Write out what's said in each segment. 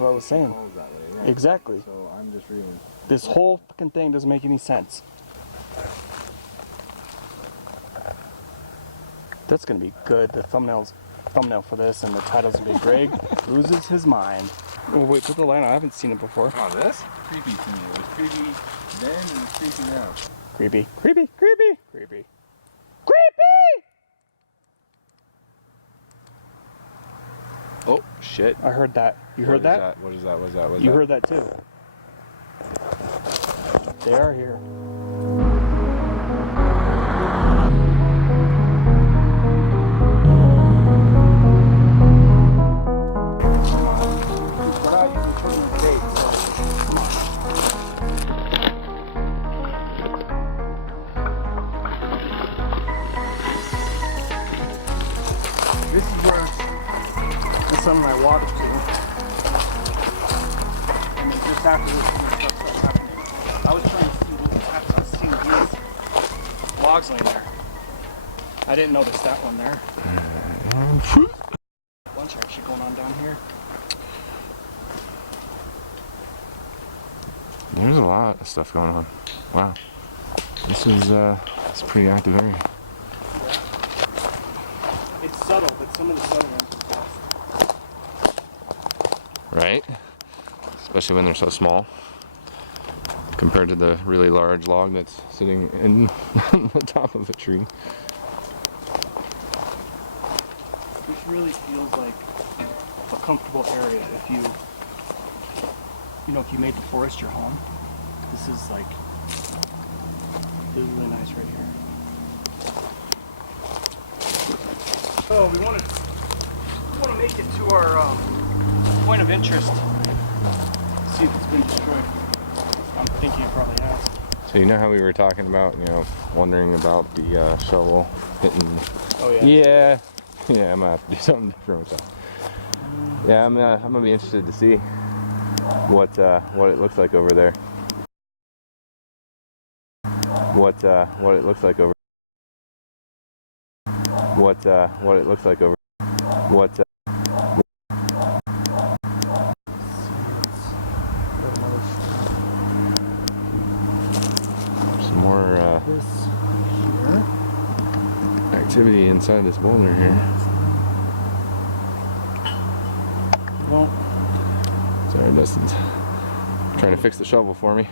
what I was saying. That way, yeah. Exactly. So I'm just reading. This whole fucking thing doesn't make any sense. That's gonna be good. The thumbnail for this and the title's gonna be Greg loses his mind. Oh wait, put the line on. I haven't seen it before. Oh, this? Creepy to me. It was creepy then and it's creepy now. Creepy, creepy, creepy, creepy, creepy! Oh shit! I heard that. You heard that? What is that? What is that? What is You that? heard that too. They are here. This is where the son and I walked to. And then just after this stuff started happening, I was trying to see what was happening. I was seeing these logs laying there. I didn't notice that one there. A bunch actually going on down here. There's a lot of stuff going on. Wow. This is it's a pretty active area. It's subtle, but some of the subtle ones are fast. Right? Especially when they're so small. Compared to the really large log that's sitting in the top of a tree. This really feels like a comfortable area if you if you made the forest your home. This is like really nice right here. So we want to make it to our point of interest. See if it's been destroyed. I'm thinking it probably has. So you know how we were talking about, wondering about the shovel hitting. Oh yeah. Yeah. Yeah, I'm gonna have to do something different with that. Yeah, I'm gonna be interested to see what it looks like over there. What it looks like over. What it looks like over. What. Some more activity inside this boulder here. Well, sorry, Dustin's trying to fix the shovel for me.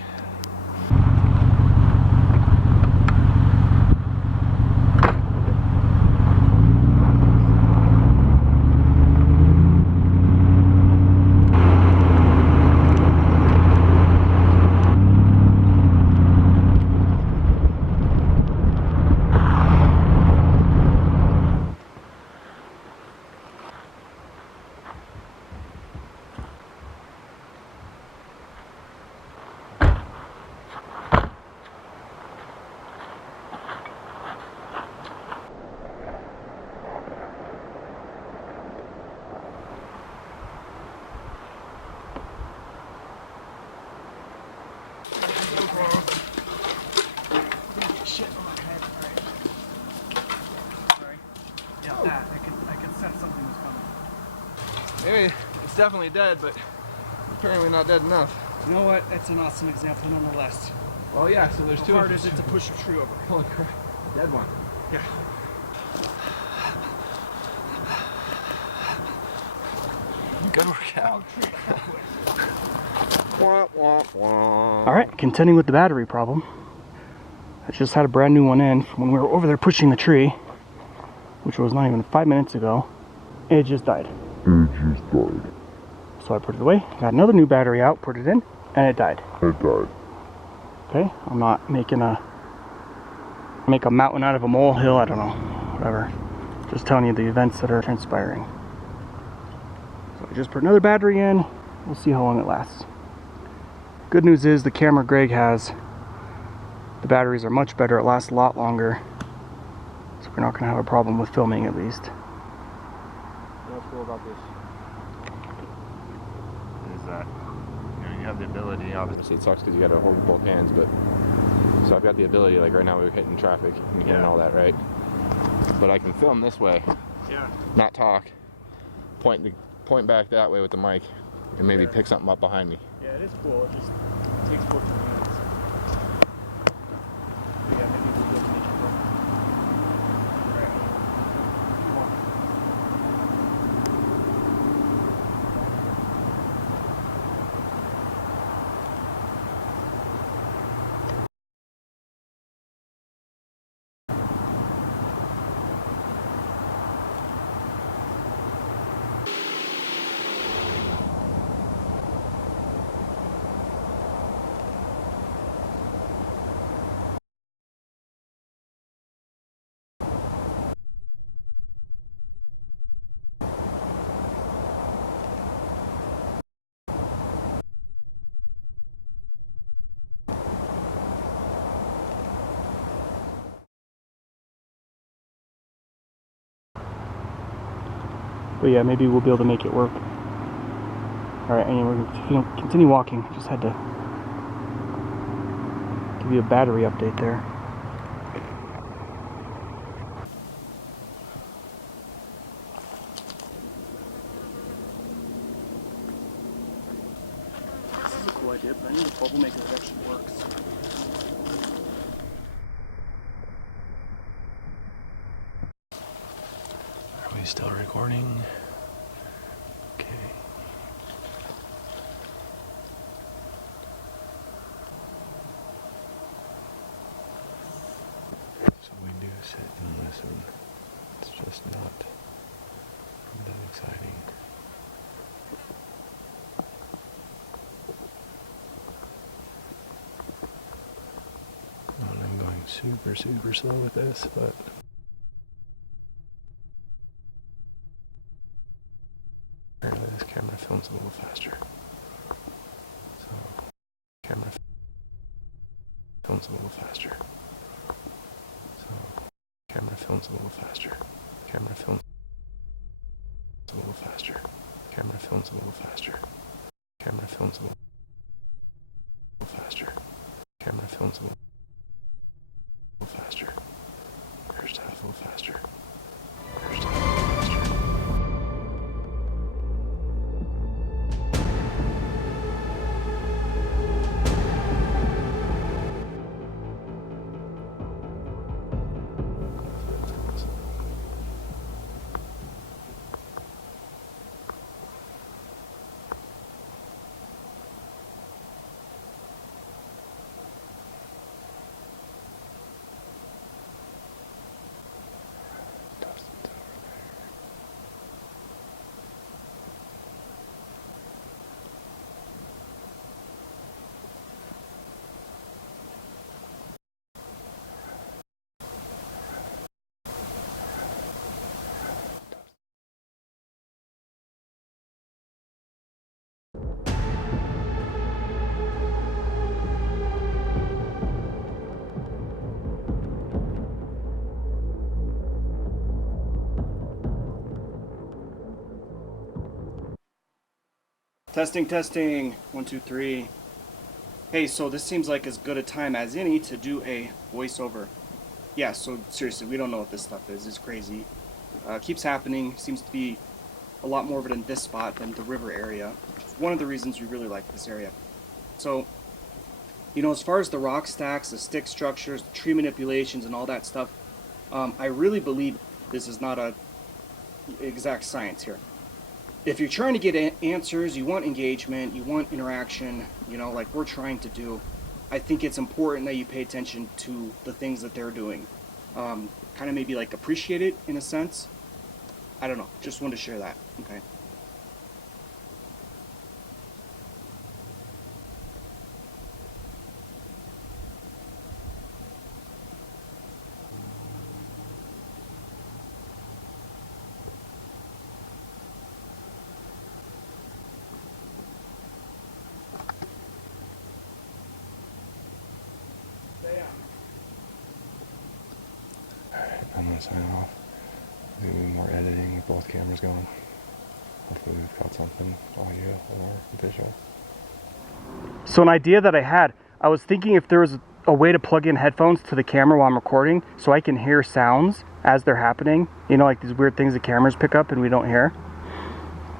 shit on my head. Sorry. Yeah, that. I could sense something was coming. Maybe it's definitely dead, but apparently not dead enough. You know what? That's an awesome example nonetheless. Well, yeah, so there's two. How hard is it to push a tree over? Holy crap. Dead one. Yeah. Good workout. Alright, continuing with the battery problem. I just had a brand new one in when we were over there pushing the tree, which was not even 5 minutes ago. It just died. So I put it away, got another new battery out, put it in, and it died. Okay, I'm not making make a mountain out of a molehill, I don't know, whatever. Just telling you the events that are transpiring. So I just put another battery in, we'll see how long it lasts. Good news is the camera Greg has, the batteries are much better, it lasts a lot longer. So we're not going to have a problem with filming at least. What's cool about this is that you have the ability, obviously it sucks because you got to hold with both hands, but so I've got the ability, like right now we're hitting traffic and hitting all that, right? But I can film this way, Yeah. not talk, point back that way with the mic, and maybe pick something up behind me. Yeah, it is cool. It just takes 14 minutes. But yeah, maybe we'll be able to make it work. Right. But yeah, maybe we'll be able to make it work. Alright, anyway, we're going to continue walking. Just had to give you a battery update there. This is a cool idea, but I need a bubble maker that actually works. Are we still recording? Okay. So we do sit and listen. It's just not that exciting. And I'm going super, super slow with this, but apparently this camera films a little faster. So, camera films a little faster. So, camera films a little faster. Camera films a little faster. Camera films a little faster. Camera films a little faster. Camera films a little faster. First half a little faster. First half a little faster. Testing, testing. 1, 2, 3. Hey, so this seems like as good a time as any to do a voiceover. Yeah, so seriously, we don't know what this stuff is. It's crazy. Keeps happening. Seems to be a lot more of it in this spot than the river area. It's one of the reasons we really like this area. So, you know, as far as the rock stacks, the stick structures, the tree manipulations, and all that stuff, I really believe this is not a exact science here. If you're trying to get answers, you want engagement, you want interaction, you know, like we're trying to do, I think it's important that you pay attention to the things that they're doing. Kind of maybe like appreciate it in a sense. I don't know, just wanted to share that, okay? I'm going to sign off. There's going to be more editing with both cameras going. Hopefully we've got something audio or visual. So an idea that I had, I was thinking if there was a way to plug in headphones to the camera while I'm recording so I can hear sounds as they're happening. You know, like these weird things that cameras pick up and we don't hear.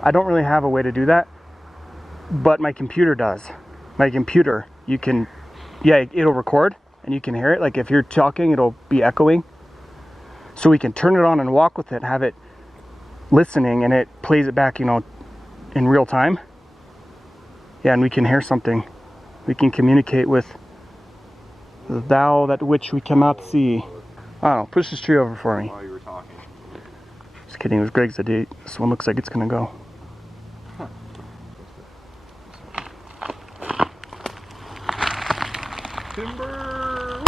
I don't really have a way to do that. but my computer does. My computer, you can, yeah, it'll record and you can hear it. Like if you're talking, it'll be echoing. So we can turn it on and walk with it, have it listening, and it plays it back, you know, in real time. Yeah, and we can hear something. We can communicate with the thou that which we cannot see. I don't know, push this tree over for me. While you were talking. Just kidding, it was Greg's idea. This one looks like it's gonna go. Timber!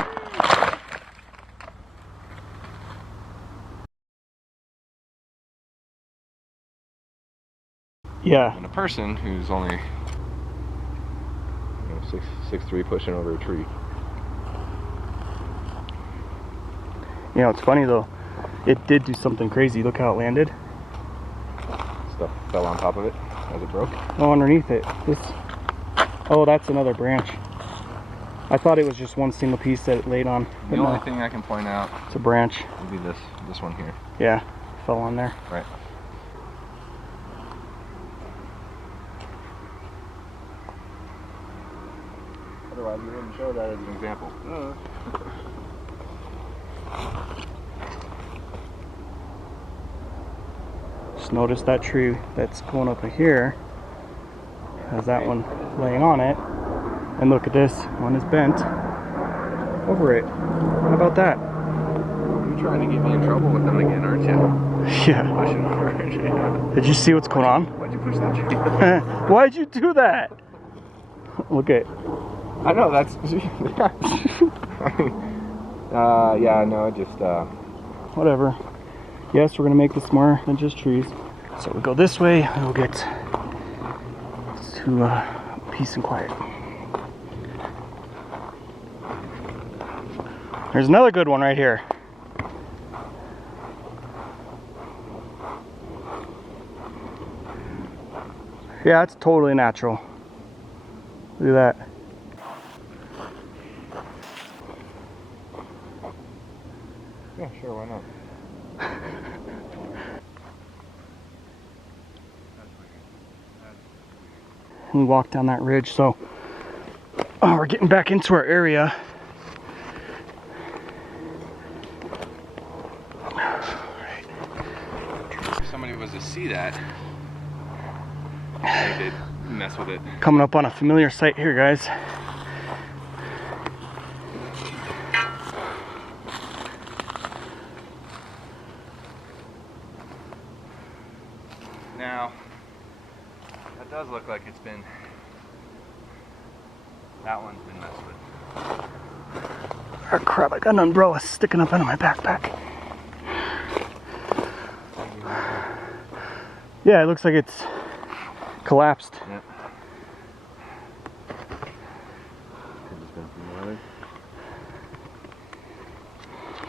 Yeah. And a person who's only 6'3" pushing over a tree. You know, it's funny though. It did do something crazy. Look how it landed. Stuff fell on top of it as it broke. Oh, underneath it. This. Oh, that's another branch. I thought it was just one single piece that it laid on. The only thing I can point out, it's a branch. would be this one here. Yeah, fell on there. Right. Otherwise, we wouldn't show that as an example. Just notice that tree that's going up here has that one laying on it. And look at this, one is bent over it. How about that? You're trying to get me in trouble with them again, aren't you? Yeah. Pushing over. Did you see what's going on? Why'd you push that tree? Why'd you do that? Look at. I know, that's... yeah, no, just... Whatever. Yes, we're gonna make this more than just trees. So we go this way, and we'll get to peace and quiet. There's another good one right here. Yeah, it's totally natural. Look at that. Yeah, sure, why not? We walk down that ridge, so we're getting back into our area. If somebody was to see that, they could mess with it. Coming up on a familiar site here, guys. Now, that does look like it's been... That one's been messed with. Oh crap, I got an umbrella sticking up out of my backpack. Yeah, it looks like it's collapsed. Yep.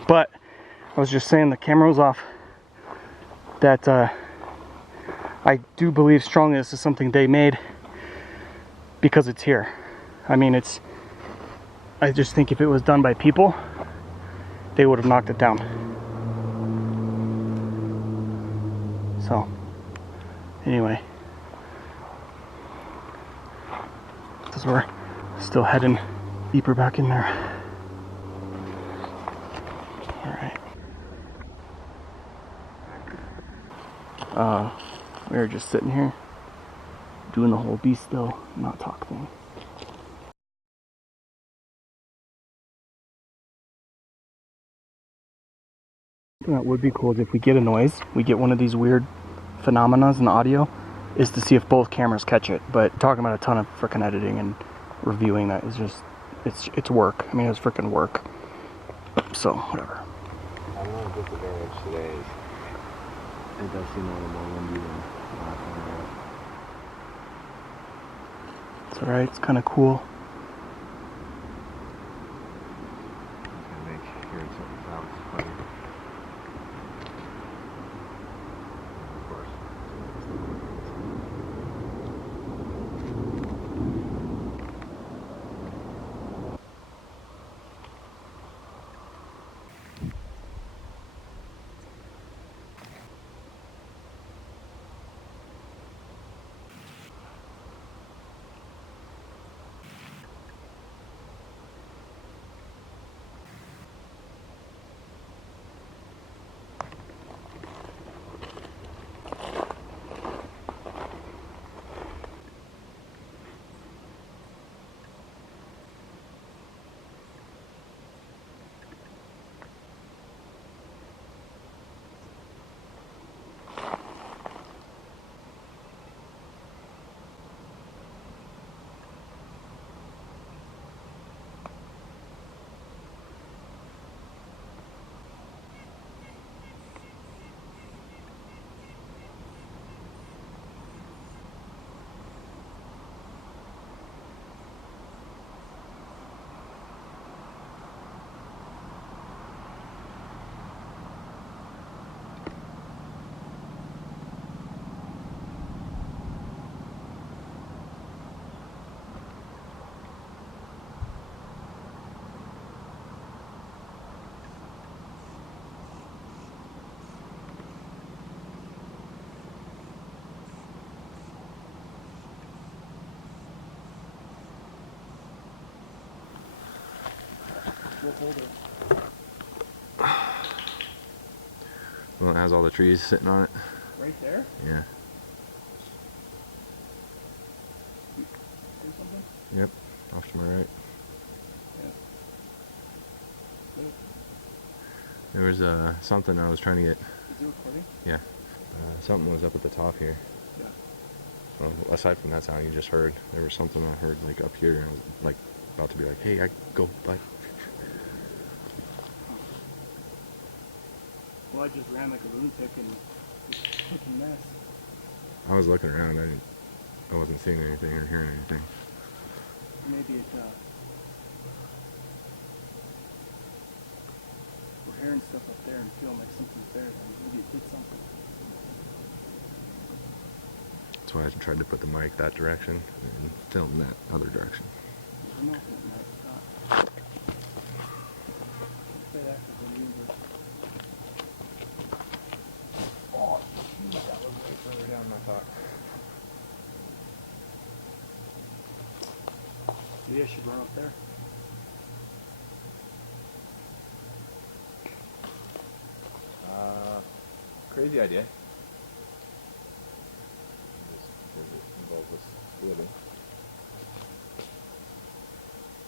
But I was just saying the camera was off. That I do believe strongly this is something they made because it's here. I mean, I just think if it was done by people, they would have knocked it down. So, anyway, because we're still heading deeper back in there. Alright. We were just sitting here doing the whole be still, not talk thing. That would be cool is if we get a noise, we get one of these weird phenomena in the audio, is to see if both cameras catch it. But talking about a ton of freaking editing and reviewing that is just, it's work. I mean, it's freaking work. So, whatever. I don't know what the variance today is. It does seem a little more windy than last time. It's alright, it's kind of cool. It's gonna make hearing something sounds funny. Of course. What folder? Well, it has all the trees sitting on it. Right there? Yeah. Or something? Yep. Off to my right. Yeah. Good. There was something I was trying to get. Is it recording? Yeah. Something was up at the top here. Yeah. Well, aside from that sound you just heard, there was something I heard like up here, and I was like about to be like, "Hey, I go bye." Well, I just ran like a lunatic and just fucking mess. I was looking around. I wasn't seeing anything or hearing anything. Maybe it, we're hearing stuff up there and feeling like something's there. Maybe it did something. That's why I tried to put the mic that direction and film that other direction. I don't know if it might not. Say that because then you were... Oh, geez, that was way further down than I thought. Maybe I should run up there. Crazy idea. Just because it involves with splitting.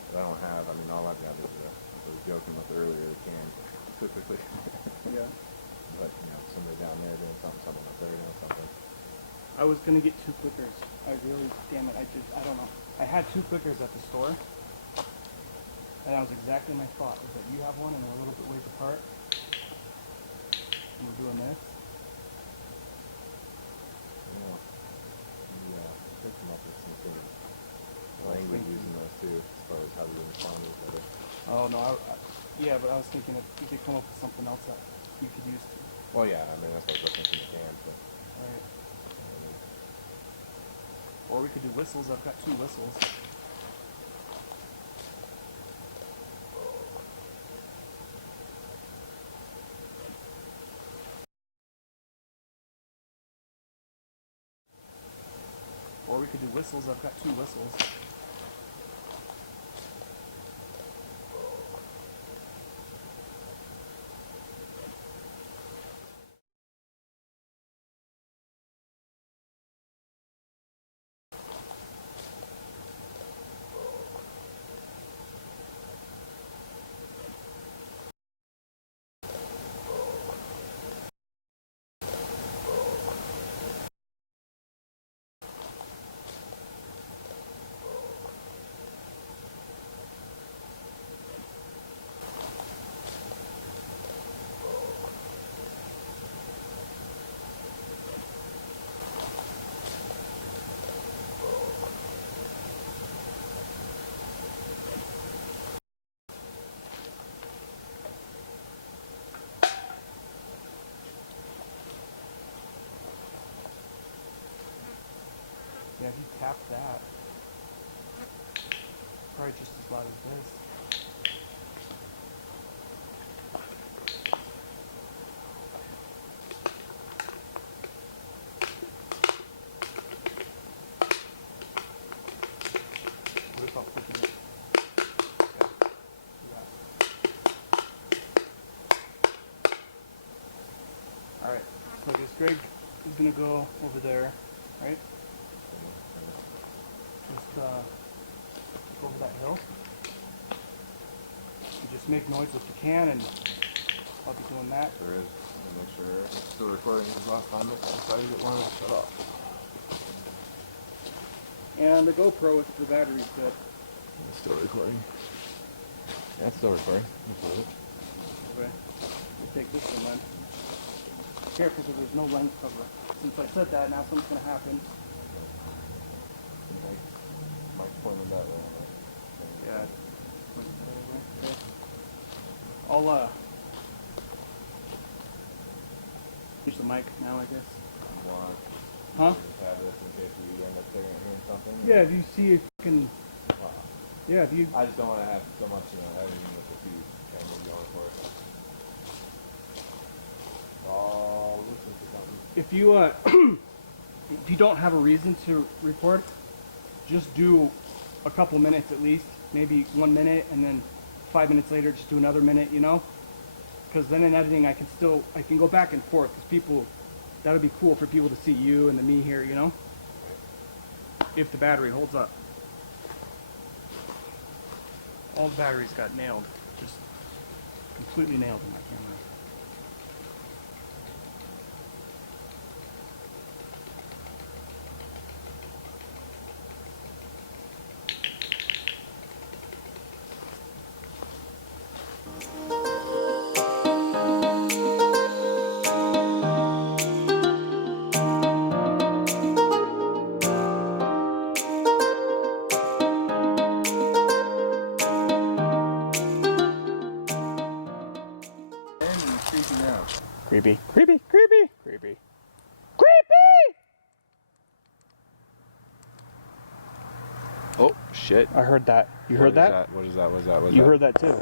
But I don't have, all I've got is, I was joking with earlier, the can, typically. Yeah. But, somebody down there doing something, someone up there doing something. I was gonna get 2 clickers. I really, damn it, I don't know. I had 2 clickers at the store. And that was exactly my thought, is that you have one and we're a little bit ways apart. And we're doing this. Yeah. Pick them up with some sort of language using those too, as far as how to respond to each other. Oh no, yeah, but I was thinking if you could come up with something else that you could use to. Well, yeah, that's what I was looking from the can, but. Right. Or we could do whistles. I've got 2 whistles. Or we could do whistles. I've got 2 whistles. Yeah, if you tap that, probably just as loud as this. What about flipping it? Yeah. Alright, so I guess Greg is gonna go over there, right? Just go over that hill. You just make noise with the can and I'll be doing that. There is. Make sure it's still recording as last time I decided it wanted to shut off. And the GoPro with the battery's good. It's still recording. Yeah, it's still recording. Okay. We'll take this one then. Careful because there's no lens cover. Since I said that, now something's gonna happen. Mike's pointing that way. Yeah. Okay. I'll use the mic now, I guess. Huh? Just have this in case we end up hearing something. Yeah, if you see if you can. Wow. Yeah, if you. I just don't want to have so much, editing with the 2 cameras going for it. Oh, listen to something. If you if you don't have a reason to record, just do a couple minutes at least, maybe 1 minute, and then 5 minutes later, just do another minute, you know? Because then in editing, I can go back and forth, because people, that would be cool for people to see you and then me here, you know? If the battery holds up. All the batteries got nailed, just completely nailed in my camera. Creepy, creepy, creepy, creepy, creepy! Oh shit! I heard that. You heard that? What is that? What is that? You heard that too.